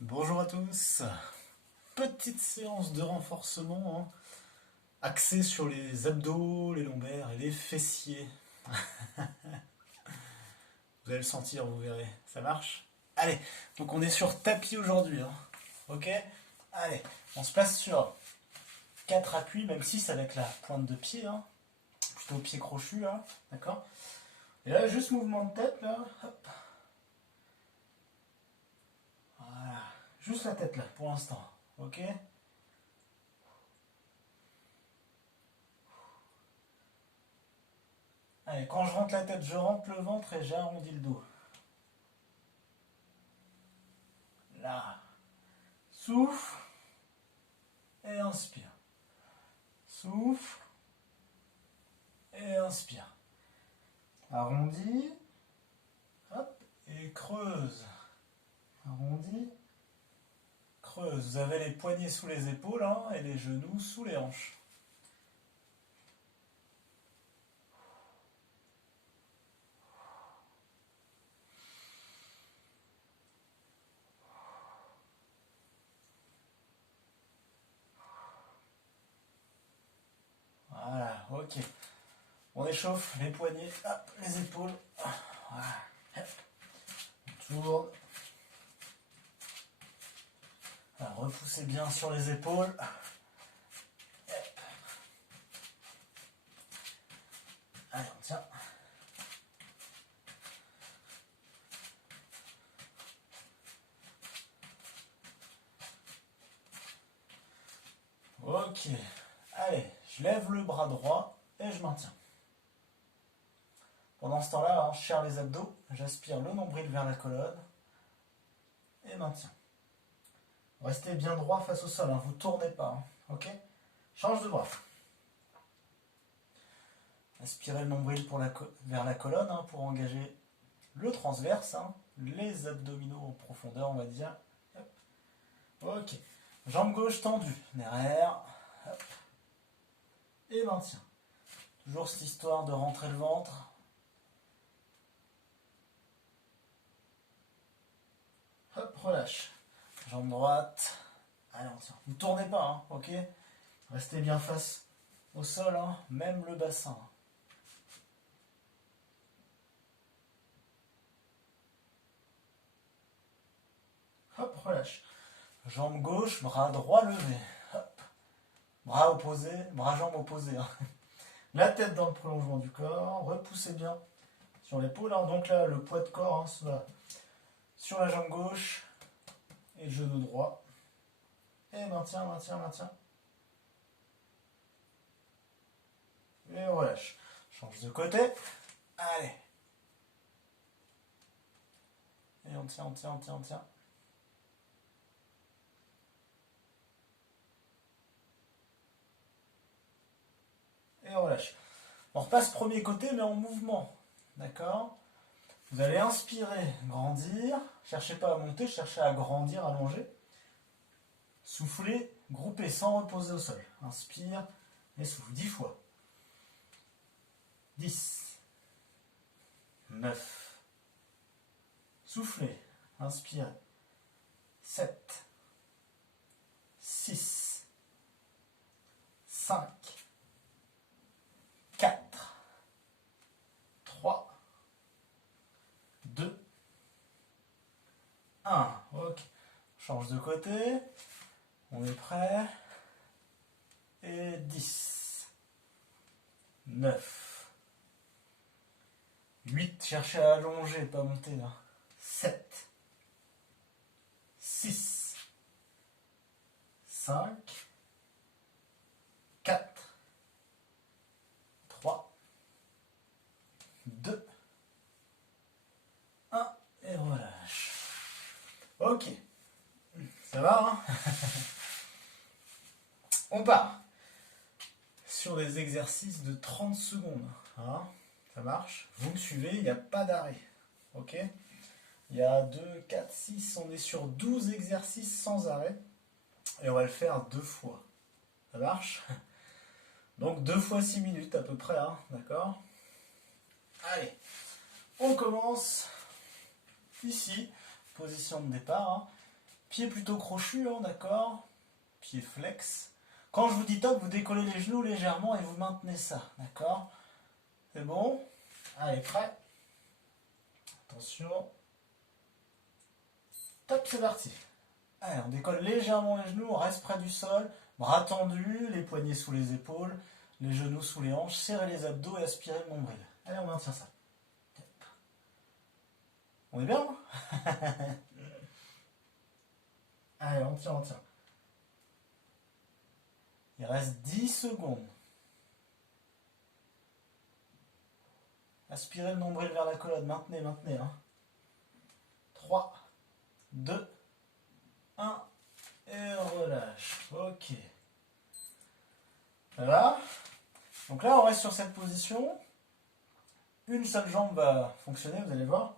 Bonjour à tous. Petite séance de renforcement axée sur les abdos, les lombaires et les fessiers. Vous allez le sentir, vous verrez. Ça marche? Allez, donc on est sur tapis aujourd'hui. Ok? Allez, on se place sur 4 appuis, même 6 avec la pointe de pied. Plutôt pied crochu là. D'accord? Et là, juste mouvement de tête là. Hop. Voilà. Juste la tête là pour l'instant. Ok? Allez, quand je rentre la tête, je rentre le ventre et j'arrondis le dos. Là. Souffle. Et inspire. Souffle. Et inspire. Arrondi. Hop. Et creuse. Arrondi. Creuse. Vous avez les poignets sous les épaules et les genoux sous les hanches. Voilà, ok. On échauffe les poignets, hop, les épaules. Voilà. Hop. On tourne. Voilà, repoussez bien sur les épaules. Hop. Allez, on tient. Ok. Allez, je lève le bras droit et je maintiens. Pendant ce temps-là, je serre les abdos, j'aspire le nombril vers la colonne et maintiens. Restez bien droit face au sol, vous ne tournez pas. Ok? Change de bras. Aspirez le nombril vers la colonne pour engager le transverse, les abdominaux en profondeur, on va dire. Hop. Ok. Jambe gauche tendue, derrière. Hop. Et maintien. Toujours cette histoire de rentrer le ventre. Hop, relâche. Jambe droite. Allez, on tient. Vous ne tournez pas, ok? Restez bien face au sol, même le bassin. Hop, relâche. Jambe gauche, bras droit levé. Hop. Bras opposés, bras-jambes opposés. La tête dans le prolongement du corps. Repoussez bien sur l'épaule. Donc là, le poids de corps va sur la jambe gauche et le genou droit. Et maintien, maintien, maintien. Et relâche. Change de côté. Allez. Et on tient, on tient, on tient, on tient. Et on relâche. On repasse premier côté, mais en mouvement. D'accord? Vous allez inspirer, grandir. Cherchez pas à monter, cherchez à grandir, allonger. Soufflez, groupez sans reposer au sol. Inspire et souffle 10 fois. 10. 9. Soufflez, inspirez. 7. 6. 5. 4. 3. 2. 1. Ok. Change de côté. On est prêt. Et 10. 9. 8. Cherchez à allonger, pas monter là. 7. 6. 5. 4. 3. 2. 1. Et relâche. Ok. Ça va, On part sur des exercices de 30 secondes. Ça marche. Vous me suivez, il n'y a pas d'arrêt. Ok? Il y a 2, 4, 6. On est sur 12 exercices sans arrêt. Et on va le faire 2 fois. Ça marche? Donc 2 fois 6 minutes à peu près. D'accord? Allez. On commence ici. Position de départ. Pied plutôt crochu, hein, d'accord? Pied flex. Quand je vous dis top, vous décollez les genoux légèrement et vous maintenez ça, d'accord? C'est bon? Allez, prêt? Attention. Top, c'est parti. Allez, on décolle légèrement les genoux, on reste près du sol, bras tendus, les poignets sous les épaules, les genoux sous les hanches, serrez les abdos et aspirez le nombril. Allez, on maintient ça. On est bien? Allez, on tient, on tient. Il reste 10 secondes. Aspirez le nombril vers la colonne, maintenez, maintenez. Hein. 3, 2, 1, et relâche. Ok. Voilà. Donc là, on reste sur cette position. Une seule jambe va fonctionner, vous allez voir.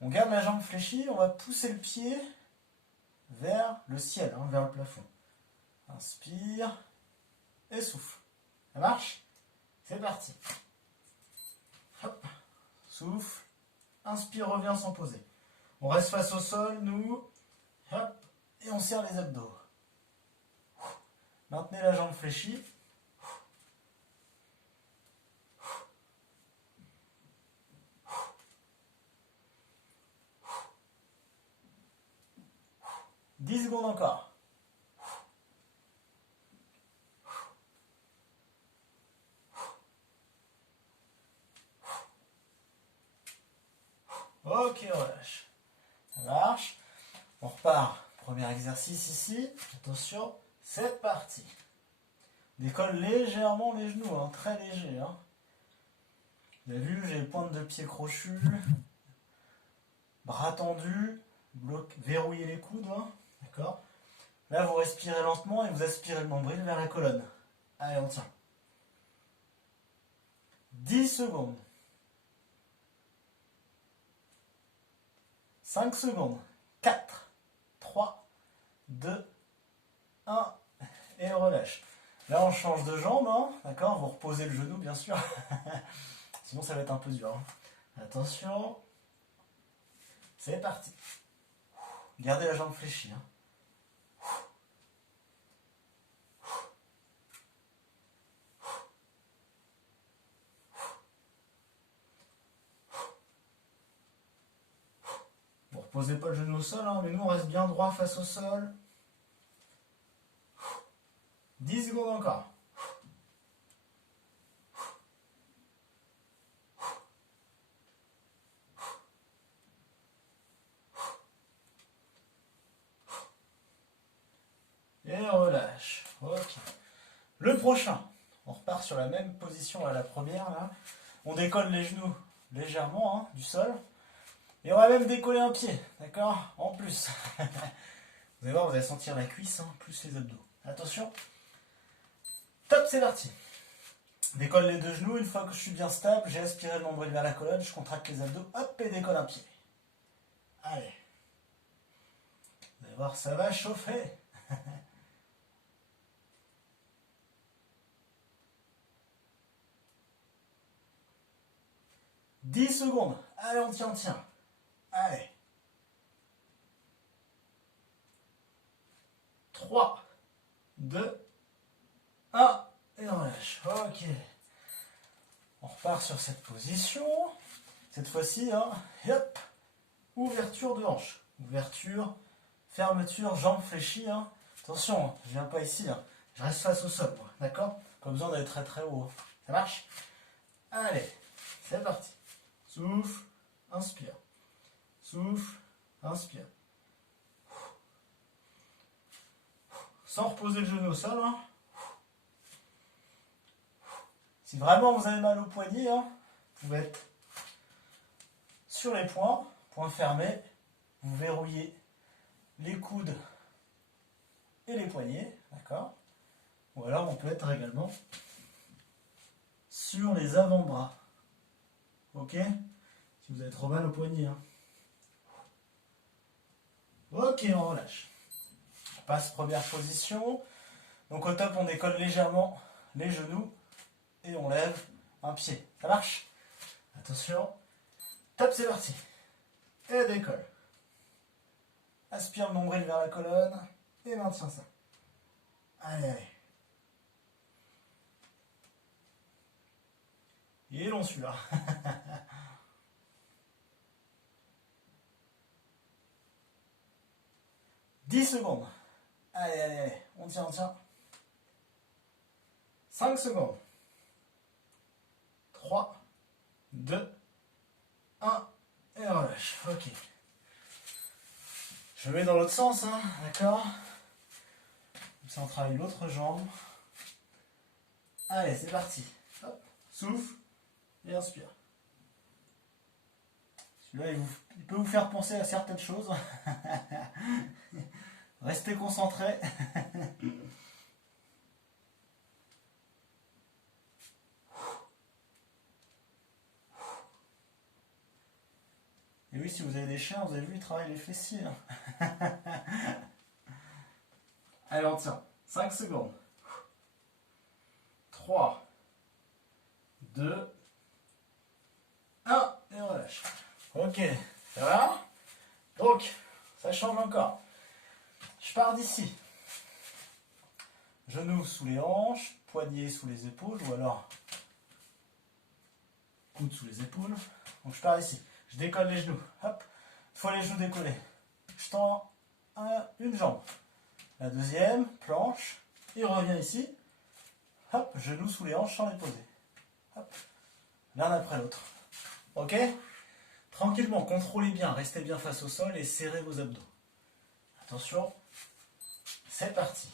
On garde la jambe fléchie, on va pousser le pied vers le ciel, hein, vers le plafond. Inspire et souffle. Ça marche? C'est parti. Hop. Souffle. Inspire, reviens sans poser. On reste face au sol, nous. Hop. Et on serre les abdos. Maintenez la jambe fléchie. 10 secondes encore. Ok, relâche. Ça marche. On repart. Premier exercice ici. Attention, c'est parti. Décolle légèrement les genoux, hein, très léger. Hein. Vous avez vu, j'ai les pointes de pied crochues, bras tendus, verrouillez les coudes. Hein, d'accord. Là, vous respirez lentement et vous aspirez le nombril vers la colonne. Allez, on tient. 10 secondes. 5 secondes. 4, 3, 2, 1, et on relâche. Là, on change de jambe, hein, d'accord? Vous reposez le genou, bien sûr. Sinon, ça va être un peu dur. Hein. Attention. C'est parti. Gardez la jambe fléchie. Hein. Vous ne reposez pas le genou au sol, hein, mais nous, on reste bien droit face au sol. 10 secondes encore. Et on relâche. Ok. Le prochain. On repart sur la même position à la première. Là. On décolle les genoux légèrement hein, du sol. Et on va même décoller un pied. D'accord? En plus. Vous allez voir, vous allez sentir la cuisse, hein, plus les abdos. Attention. Top, c'est parti. Décolle les deux genoux. Une fois que je suis bien stable, j'ai aspiré le nombril vers la colonne. Je contracte les abdos. Hop, et décolle un pied. Allez. Vous allez voir, ça va chauffer. 10 secondes. Allez, on tient, on tient. Allez. 3, 2, 1. Et on lâche. Ok. On repart sur cette position. Cette fois-ci, hein, hop. Ouverture de hanche. Ouverture, fermeture, jambes fléchies. Hein. Attention, hein, je viens pas ici. Hein. Je reste face au sol. D'accord? Pas besoin d'aller très très haut. Ça marche? Allez, c'est parti. Souffle, inspire. Souffle, inspire. Sans reposer le genou au sol. Hein. Si vraiment vous avez mal au poignet, hein, vous pouvez être sur les poings fermés. Vous verrouillez les coudes et les poignets. D'accord? Ou alors on peut être également sur les avant-bras. Ok? Si vous avez trop mal au poignet. Hein. Ok, on relâche. On passe première position. Donc au top, on décolle légèrement les genoux et on lève un pied. Ça marche? Attention. Top, c'est parti. Et décolle. Aspire le nombril vers la colonne et maintiens ça. Allez, allez. Il est long celui-là. 10 secondes. Allez, allez, allez. On tient, on tient. 5 secondes. 3, 2, 1. Et relâche. Ok. Je mets dans l'autre sens, hein, d'accord? Comme ça, on travaille l'autre jambe. Allez, c'est parti. Hop. Souffle et inspire. Celui-là, il peut vous faire penser à certaines choses. Restez concentrés. Et oui, si vous avez des chiens, vous avez vu, ils travaillent les fessiers. Hein. Allez, on tient. 5 secondes. 3, 2, 1, et on relâche. Ok, ça va? Donc, ça change encore. Je pars d'ici. Genoux sous les hanches, poignets sous les épaules, ou alors coude sous les épaules. Donc je pars ici. Je décolle les genoux. Hop, une fois les genoux décollés, je tends une jambe. La deuxième, planche, et revient ici. Hop, genoux sous les hanches sans les poser. Hop, l'un après l'autre. Ok? Tranquillement, contrôlez bien, restez bien face au sol et serrez vos abdos. Attention, c'est parti.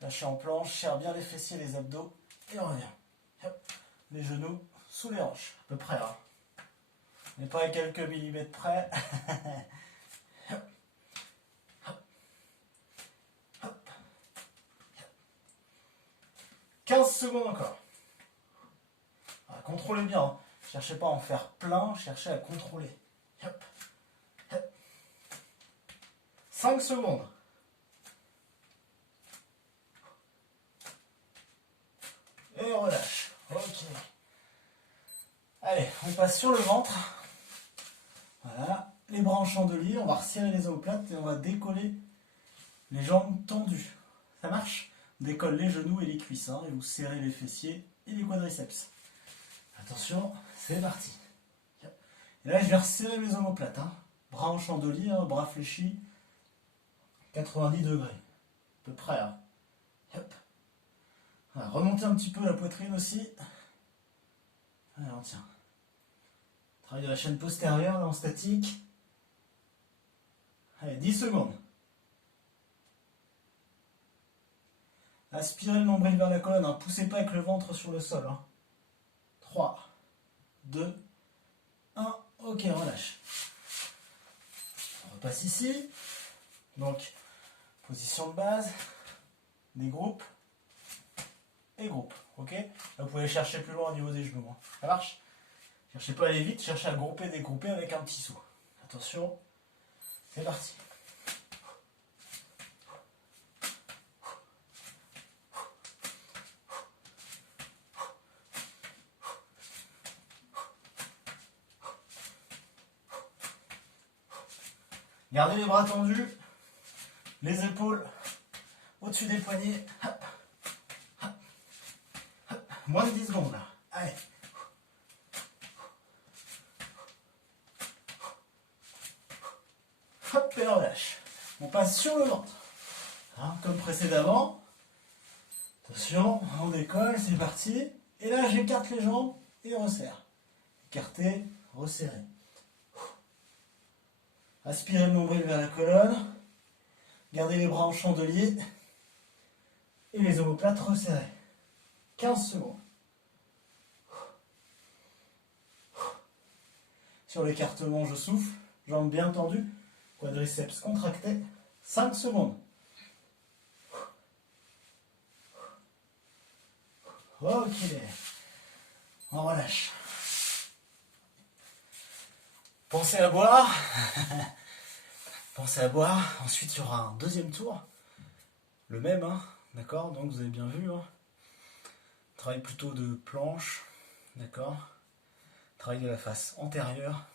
Lâchez en planche, serre bien les fessiers, les abdos, et on revient. Hop, les genoux sous les hanches, à peu près. Hein. On n'est pas à quelques millimètres près. Hop, hop, hop. 15 secondes encore. Alors, contrôlez bien. Hein. Cherchez pas à en faire plein, cherchez à contrôler. Hop, hop. 5 secondes. Et on relâche. Ok. Allez, on passe sur le ventre. Voilà. Les bras en chandelier. On va resserrer les omoplates et on va décoller les jambes tendues. Ça marche? On décolle les genoux et les cuisses. Hein, et vous serrez les fessiers et les quadriceps. Attention, c'est parti. Et là, je vais resserrer mes omoplates. Hein. Bras en chandelier, hein, bras fléchis. 90 degrés. À peu près. Hein. Hop. Voilà, remontez un petit peu la poitrine aussi. Allez, on tient. Travail de la chaîne postérieure, là, en statique. Allez, 10 secondes. Aspirez le nombril vers la colonne. Hein. Poussez pas avec le ventre sur le sol. Hein. 3, 2, 1. Ok, relâche. On repasse ici. Donc, position de base. Des groupes. Et groupe. Ok? Là, vous pouvez chercher plus loin au niveau des genoux. Hein. Ça marche? Cherchez pas à aller vite, cherchez à grouper, dégrouper avec un petit saut. Attention, c'est parti. Gardez les bras tendus, les épaules au-dessus des poignets. Hop, hop, hop. Moins de 10 secondes là. Allez. Hop, et on relâche. On passe sur le ventre. Hein, comme précédemment. Attention, on décolle, c'est parti. Et là, j'écarte les jambes et resserre. Écarter, resserrer. Aspirez le nombril vers la colonne. Gardez les bras en chandelier. Et les omoplates resserrées. 15 secondes. Sur l'écartement, je souffle. Jambes bien tendues. Quadriceps contractés. 5 secondes. Ok. On relâche. Pensez à boire. Pensez à boire. Ensuite, il y aura un deuxième tour. Le même, hein. D'accord? Donc, vous avez bien vu. Hein. Travail plutôt de planche. D'accord? Travail de la face antérieure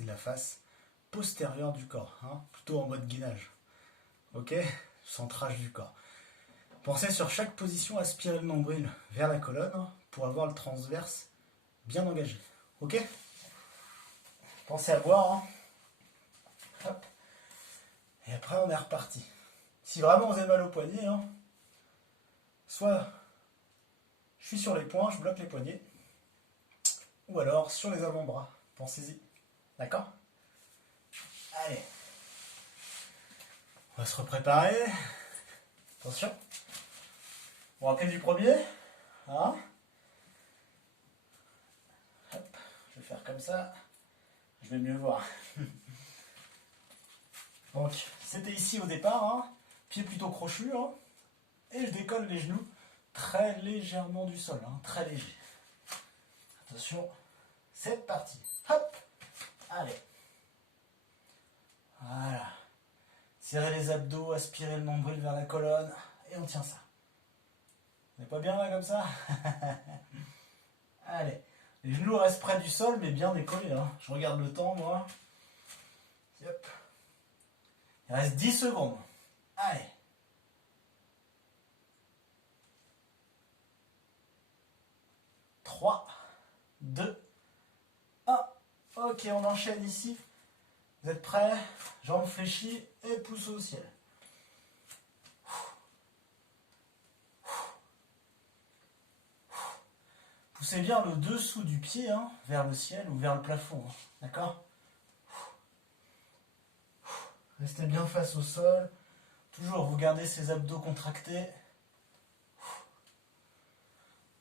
et de la face postérieure du corps, hein, plutôt en mode gainage. Ok? Centrage du corps. Pensez sur chaque position à aspirer le nombril vers la colonne pour avoir le transverse bien engagé. Ok? Pensez à boire. Hein. Hop. Et après, on est reparti. Si vraiment vous avez mal au poignet, hein, soit je suis sur les poings, je bloque les poignets, ou alors sur les avant-bras. Pensez-y. D'accord? Allez. On va se repréparer. Attention. On rappelle du premier. Hein? Hop. Je vais faire comme ça. Je vais mieux voir. Donc, c'était ici au départ. Hein. Pied plutôt crochu. Hein. Et je décolle les genoux très légèrement du sol. Hein. Très léger. Attention. C'est parti. Hop. Allez. Voilà. Serrez les abdos, aspirez le nombril vers la colonne. Et on tient ça. On n'est pas bien là comme ça? Allez. Les genoux restent près du sol, mais bien décollés. Hein. Je regarde le temps, moi. Yep. Il reste 10 secondes. Allez. 3, 2, 1. Ok, on enchaîne ici. Vous êtes prêts? Jambes fléchies et pouce au ciel. Poussez bien le dessous du pied hein, vers le ciel ou vers le plafond. Hein, d'accord? Restez bien face au sol. Toujours, vous gardez ces abdos contractés.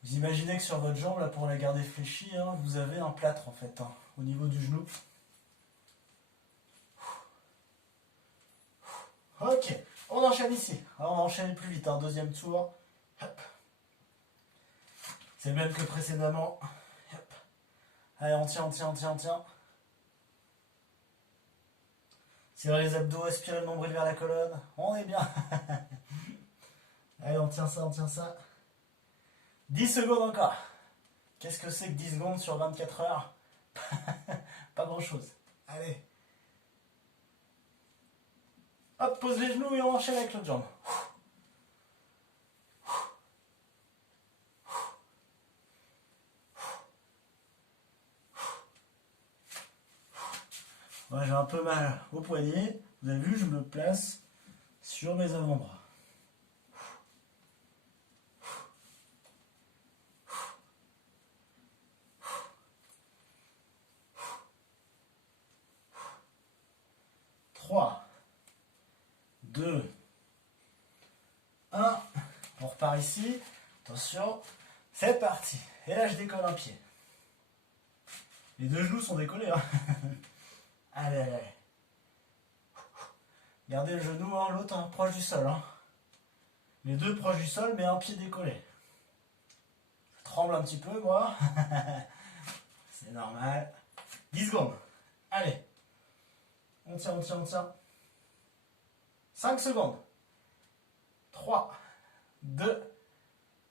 Vous imaginez que sur votre jambe, là, pour la garder fléchie, hein, vous avez un plâtre en fait, hein, au niveau du genou. Ok, on enchaîne ici. Alors, on va enchaîner plus vite, hein, deuxième tour. Hop. C'est le même que précédemment. Hop. Allez, on tient, on tient, on tient, on tient. Serrez les abdos, aspirez le nombril vers la colonne. On est bien. Allez, on tient ça, on tient ça. 10 secondes encore. Qu'est-ce que c'est que 10 secondes sur 24 heures? Pas grand-chose. Allez. Hop, pose les genoux et on enchaîne avec l'autre jambe. Ouais, j'ai un peu mal au poignet. Vous avez vu, je me place sur mes avant-bras. Trois, 2, 1. On repart ici. Attention. C'est parti. Et là, je décolle un pied. Les deux genoux sont décollés. Hein. Allez, allez, allez. Gardez le genou, hein, l'autre hein, proche du sol. Hein. Les deux proches du sol, mais un pied décollé. Je tremble un petit peu, moi. C'est normal. 10 secondes. Allez. On tient, on tient, on tient. 5 secondes. 3, 2,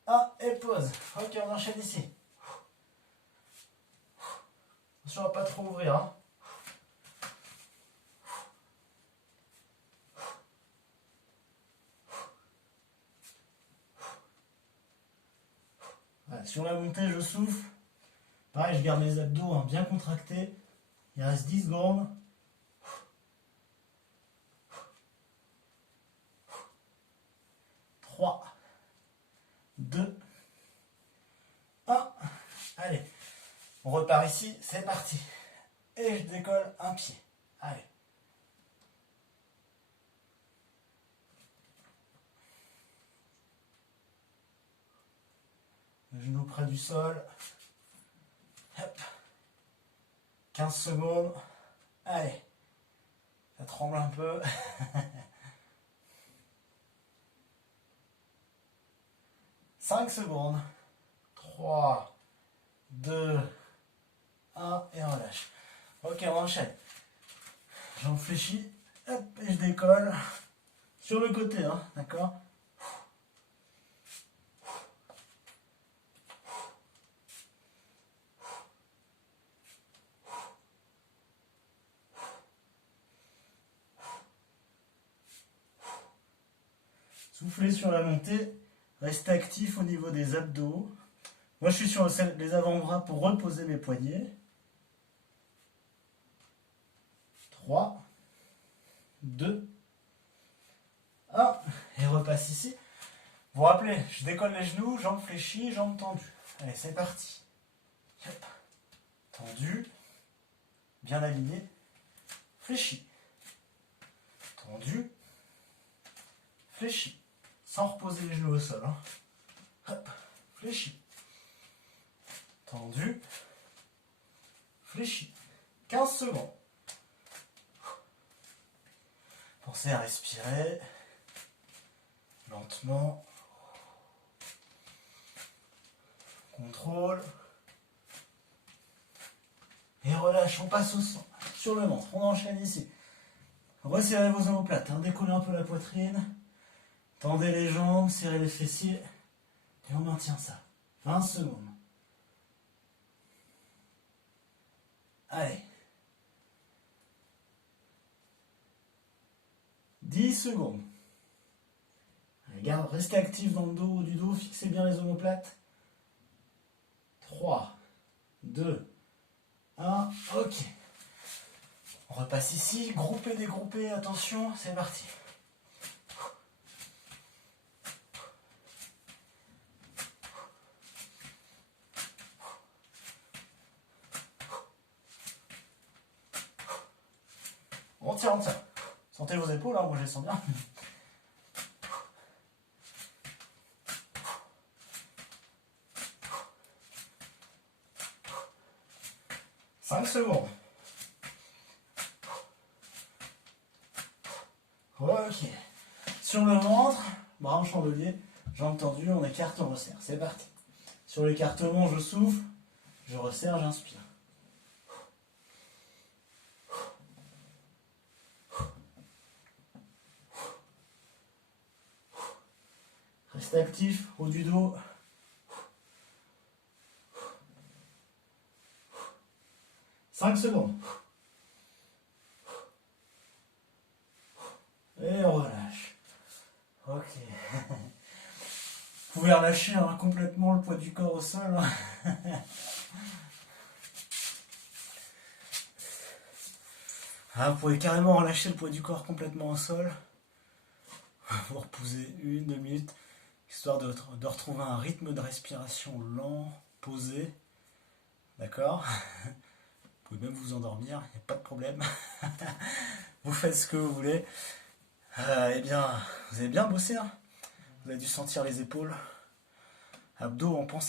1 et pause. Ok, on enchaîne ici. Attention à ne pas trop ouvrir. Hein. Voilà, sur la montée, je souffle. Pareil, je garde les abdos hein, bien contractés. Il reste 10 secondes. 3, 2, 1. Allez, on repart ici, c'est parti. Et je décolle un pied. Allez. Le genou près du sol. Hop. 15 secondes. Allez. Ça tremble un peu. 5 secondes. 3, 2, 1 et on relâche. Ok, on enchaîne. Jambes fléchies. Hop, et je décolle. Sur le côté, hein, d'accord? Soufflez sur la montée. Restez actif au niveau des abdos. Moi, je suis sur les avant-bras pour reposer mes poignets. 3, 2, 1. Et repasse ici. Vous vous rappelez, je décolle les genoux, jambes fléchies, jambes tendues. Allez, c'est parti. Hop. Tendu. Bien aligné. Fléchi. Tendu. Fléchi. Sans reposer les genoux au sol. Hein. Hop. Fléchi. Tendu. Fléchi. 15 secondes. Pensez à respirer. Lentement. Contrôle. Et relâche, on passe au sang. Sur le ventre, on enchaîne ici. Resserrez vos omoplates, hein. Décollez un peu la poitrine. Tendez les jambes, serrez les fessiers. Et on maintient ça. 20 secondes. Allez. 10 secondes. Regarde, restez actif dans le dos, du dos, fixez bien les omoplates. 3, 2, 1, ok. On repasse ici, groupé, dégroupé, attention, c'est parti. On tient, on tient. Sentez vos épaules, hein, moi je les sens bien. 5 secondes. Ok. Sur le ventre, bras en chandelier, jambes tendues, on écarte, on resserre. C'est parti. Sur l'écartement, je souffle, je resserre, j'inspire. Restez actif, haut du dos. 5 secondes. Et on relâche. Ok. Vous pouvez relâcher hein, complètement le poids du corps au sol. Ah, vous pouvez carrément relâcher le poids du corps complètement au sol. Vous reposez 1-2 minutes, histoire de retrouver un rythme de respiration lent, posé. D'accord? Vous pouvez même vous endormir, il n'y a pas de problème. Vous faites ce que vous voulez. Eh bien, vous avez bien bossé. Hein, vous avez dû sentir les épaules. Abdos, on pense